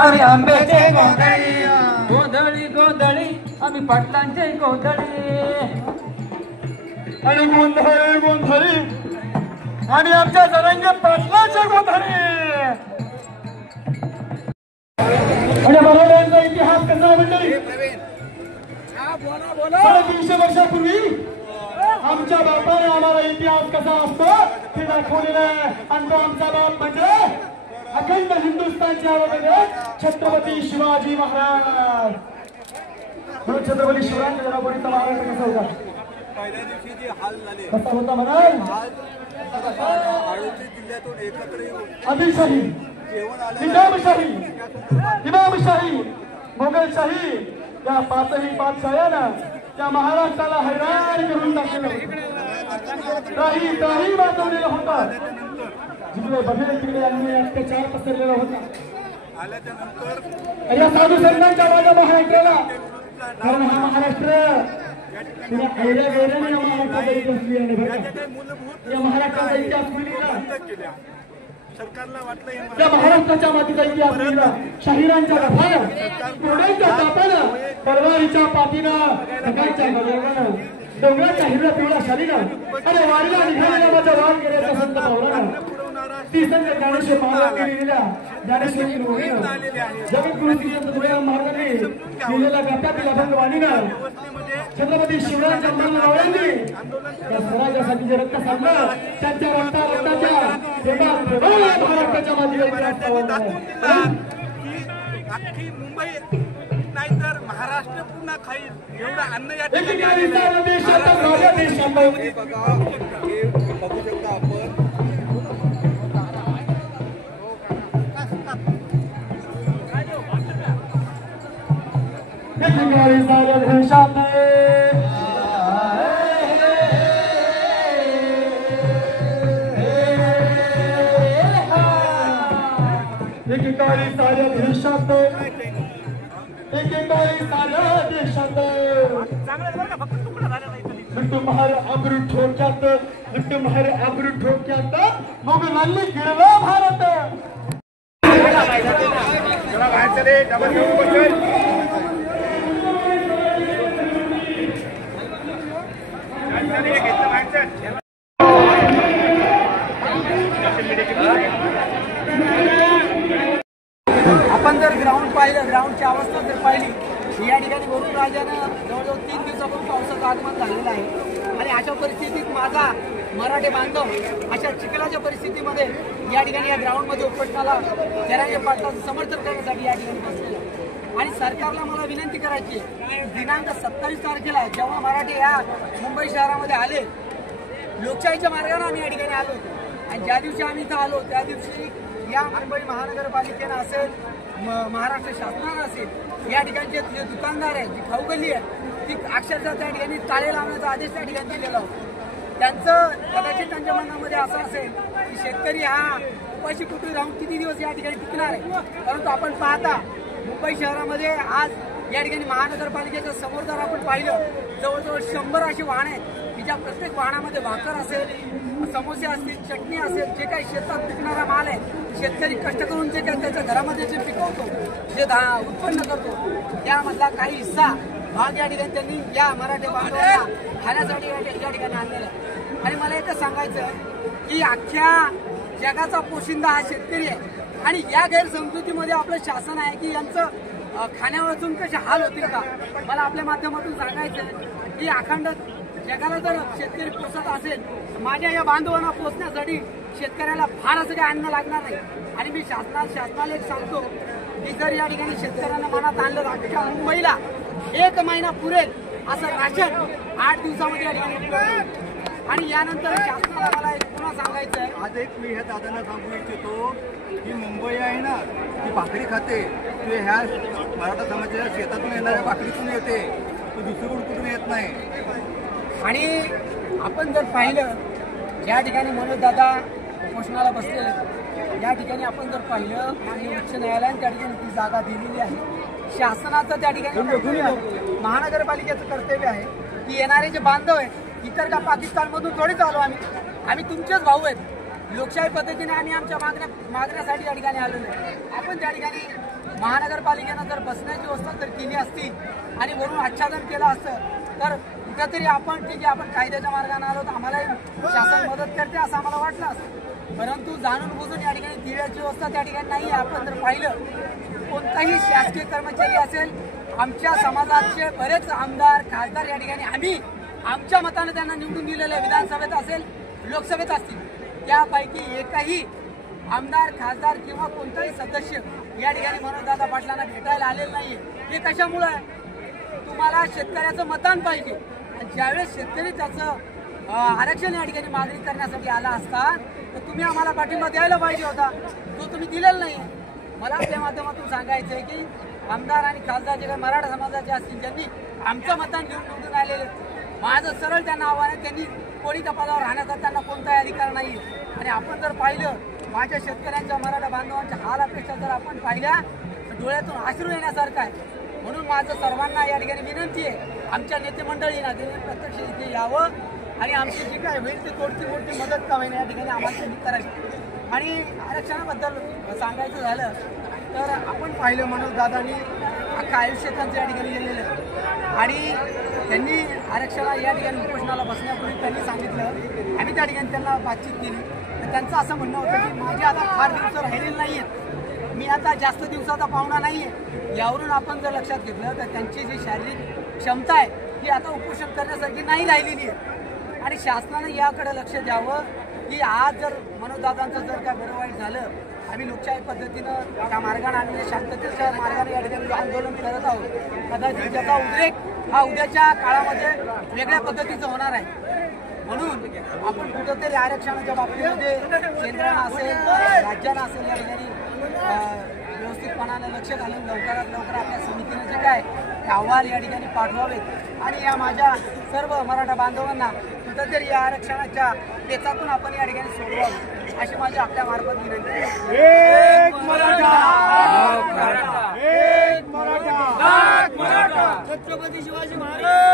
आणि आंब्याचे गोंधळी गोंधळी गोंधळी आम्ही पाटलांचे गोंधळी आणि गोंधळी गोंधळी आणि आमच्या जरांगे पाटलाचे गोंधळी. आणि मराठ्यांचा इतिहास कसा मंडळी? 350 वर्षापूर्वी आमच्या बापाने आम्हाला इतिहास कसा असतो ते दाखवलेलं आहे. आणि तो आमचा बाप म्हणजे अखंड हिंदुस्थानचे आराध्य छत्रपती शिवाजी महाराज. म्हणून छत्रपती शिवराज जनापुरीचा महाराष्ट्र कसा होता? पहिल्या दिवशी जे हाल झाले कसा होता म्हणाल? आळंदी जिल्ह्यातून एकत्र येऊन आदिलशाही, निजामशाही, इमामशाही, मोगलशाही या पाचही पातशाह्यांना त्या महाराष्ट्राला हैराण करून टाकलेलं, काही वाचवलेलं होतं. जिकडे बघेल तिकडे यांनी अत्याचार पसरलेला होता. आल्याच्या नंतर या साधू संतांच्या माझ्या महाराष्ट्राला, कारण हा महाराष्ट्र या महाराष्ट्राचा इतिहास लिहिला. सरकारला वाटलं या महाराष्ट्राच्या मातीचा इतिहास लिहिला. शाहिरांच्या रथानं, घोड्यांच्या तापानं, तलवारीच्या पाठीनं, सकाळच्या गजरानं, डोंगराच्या हिरव्या पिवळ्या शालीनं आणि वारीला निघालेल्या माझ्या वाघ गेल्याचा संत पावलानं ती संत ज्ञानेश्वर महाराजांनी लिहिलेल्या ज्ञानेश्वरी ओळीनं, जगद्गुरु श्री संत तुकाराम महाराजांनी लिहिलेल्या गाथातील अभंगवाणीनं, छत्रपती शिवरायांच्या मावळ्यांनी या स्वराज्यासाठी जे रक्त सांडलं त्यांच्या रक्ताच्या महाराष्ट्राच्या मातीला इतिहास पावला अख्खी मुंबई नाहीतर महाराष्ट्र पुन्हा खाईल एवढं अन्न या ठिकाणी माझ्या देशात बघू शकता आपण. साऱ्या देशात एकेकाळी साऱ्या देशात, एकेकाळी साऱ्या देशात तुम्हार अमृत ठोक्यात, तुम्हार अमृत ठोक्यात मोगलांनी गिरला भारत. आपण जर ग्राउंड पाहिलं, ग्राउंडची अवस्था जर पाहिली, या ठिकाणी वरुण राजानं जवळजवळ 3 दिवसापासून पावसाचं आगमन झालेलं आहे. आणि अशा परिस्थितीत माझा मराठी बांधव अशा चिखलाच्या परिस्थितीमध्ये या ठिकाणी या ग्राउंडमध्ये उपटणाला जरांगे पाटलाचं समर्थन करण्यासाठी या ठिकाणी बसलेलं आहे. आणि सरकारला मला विनंती करायची, दिनांक 27 तारखेला जेव्हा मराठी या मुंबई शहरामध्ये आले, लोकशाहीच्या मार्गाने आम्ही या ठिकाणी आलो आणि ज्या दिवशी आम्ही इथं आलो त्या दिवशी या मुंबई महानगरपालिकेनं असेल, महाराष्ट्र शासनानं असेल, या ठिकाणचे जे दुकानदार आहेत, जी खाऊगल्ली आहे, ती अक्षरशः त्या ठिकाणी टाळे लावण्याचा आदेश त्या ठिकाणी दिलेला होता. त्यांचं कदाचित त्यांच्या मनामध्ये असं असेल की शेतकरी हा उपाशी कुठे राहून किती दिवस या ठिकाणी टिकणार आहे. परंतु आपण पाहता मुंबई शहरामध्ये आज या ठिकाणी महानगरपालिकेच्या समोर जर आपण पाहिलं, जवळजवळ 100 अशी वाहनं आहेत की ज्या प्रत्येक वाहनामध्ये भाकर असेल, समोसे असतील, चटणी असेल, जे काही शेतात पिकणारा माल आहे, शेतकरी कष्ट करून जे काही त्याच्या घरामध्ये जे पिकवतो, जे उत्पन्न करतो, त्यामधला काही हिस्सा भाग या ठिकाणी त्यांनी या मराठी बांधवांना खाण्यासाठी या ठिकाणी आणलेला आहे. आणि मला एकच सांगायचं की अख्ख्या जगाचा पोशिंदा हा शेतकरी आहे. आणि या गैरसमजुतीमध्ये आपलं शासन आहे की यांचं खाण्यावरून कसे हाल होतील का. मला आपल्या माध्यमातून सांगायचं की अखंड जगाला जर शेतकरी पोसत असेल, माझ्या या बांधवांना पोचण्यासाठी शेतकऱ्याला फार असं काही अन्न लागणार नाही. आणि मी शासनाला एक सांगतो की जर या ठिकाणी शेतकऱ्यांना मनात आणलं, अख्ख्या मुंबईला 1 महिना पुरेल असं राशन 8 दिवसामध्ये या ठिकाणी उपलब्ध होईल. आणि यानंतर शासनाला मला एक पुन्हा सांगायचं आहे, आज एक मी ह्या दादांना सांगू इच्छितो की मुंबई आहे ना, ती भाकरी खाते, ते ह्या मराठा समाजाच्या शेतातून येणाऱ्या भाकरीतून येते, तो दुसरीकडून कुठून येत नाही. आणि आपण जर पाहिलं या ठिकाणी मनोज दादा उपोषणाला बसले, या ठिकाणी आपण जर पाहिलं माननीय उच्च न्यायालयाने त्या ठिकाणी ती जागा दिलेली आहे. शासनाचं त्या ठिकाणी कर्तव्य आहे, महानगरपालिकेचं कर्तव्य आहे की येणारे जे बांधव आहेत, इतर का पाकिस्तानमधून थोडीच आलो आम्ही तुमचेच भाऊ आहेत. लोकशाही पद्धतीने आम्ही आमच्या मागण्यासाठी या ठिकाणी आलेलो आहे. आपण त्या ठिकाणी महानगरपालिकेनं जर बसण्याची व्यवस्था जर केली असती आणि वरून आच्छादन केलं असतं तर कुठेतरी आपण ठीक आहे आपण कायद्याच्या मार्गाने आलो तर आम्हाला शासन मदत करते असं आम्हाला वाटलं असतं. परंतु जाणून बुजून या ठिकाणी दिव्याची व्यवस्था त्या ठिकाणी नाही आहे. आपण जर पाहिलं कोणताही शासकीय कर्मचारी असेल आमच्या समाजाचे बरेच आमदार खासदार या ठिकाणी आम्ही आमच्या मताने त्यांना निवडून दिलेलं विधानसभेत असेल लोकसभेत असतील त्यापैकी एकही आमदार खासदार किंवा कोणताही सदस्य या ठिकाणी मनोजदादा पाटलांना भेटायला आलेलं नाहीये. हे कशामुळे आहे? तुम्हाला शेतकऱ्याचं मतदान पाहिजे आणि ज्यावेळेस शेतकरी त्याचं आरक्षण या ठिकाणी मागणी करण्यासाठी आला असता तर तुम्ही आम्हाला पाठिंबा द्यायला पाहिजे होता तो तुम्ही दिलेला नाही. मला आपल्या माध्यमातून सांगायचं आहे की आमदार आणि खासदार जे काही मराठा समाजाचे असतील ज्यांनी आमचं मतदान घेऊन निवडून आलेले माझं सरळ त्यांना आव्हान आहे त्यांनी कोणीच्या पदावर राहण्याचा त्यांना कोणताही अधिकार नाही. आणि आपण जर पाहिलं माझ्या शेतकऱ्यांच्या मराठा बांधवांच्या हाल अपेक्षा जर आपण पाहिल्या तर डोळ्यातून अश्रू येण्यासारखं आहे. म्हणून माझं सर्वांना या ठिकाणी विनंती आहे आमच्या नेते मंडळींना त्यांनी प्रत्यक्ष इथे यावं आणि आमची जी काय होईल ती थोडी मोठी मदत का होईना या ठिकाणी आम्हाला त्यांनी करावी. आणि आरक्षणाबद्दल सांगायचं झालं तर आपण पाहिलं मनोजदादांनी अख्खा आयुष्य त्यांचं या ठिकाणी गेलेलं आहे आणि त्यांनी आरक्षणा या ठिकाणी उपोषणाला बसण्यापूर्वी त्यांनी सांगितलं आम्ही त्या ठिकाणी त्यांना बातचीत केली तर त्यांचं असं म्हणणं होतं की माझे आता फार दिवस राहिलेले नाही आहेत मी आता जास्त दिवसाचा पाहुणा नाही आहे. यावरून आपण जर लक्षात घेतलं तर त्यांची जी शारीरिक क्षमता आहे ती आता उपोषण करण्यासारखी नाही राहिलेली आहे आणि शासनाने याकडे लक्ष द्यावं की आज जर मनोजदादांचं जर काय बरं वाईट झालं आम्ही लोकशाही पद्धतीनं त्या मार्गाने आम्ही शांततेच्या मार्गाने या ठिकाणी आंदोलन करत आहोत. कदाचित त्याचा उद्रेक हा उद्याच्या काळामध्ये वेगळ्या पद्धतीचं होणार आहे. म्हणून आपण कुठंतरी आरक्षणाच्या बाबतीमध्ये केंद्रानं असेल राज्यानं असेल या ठिकाणी व्यवस्थितपणाने लक्ष घालून लवकरात लवकर आपल्या समितीने जे काय अहवाल या ठिकाणी पाठवावेत आणि या माझ्या सर्व मराठा बांधवांना कुठंतरी या आरक्षणाच्या पेचातून आपण या ठिकाणी सोडवावं अशी माझी आपल्या मार्फत विनंती आहे. छत्रपती शिवाजी महाराज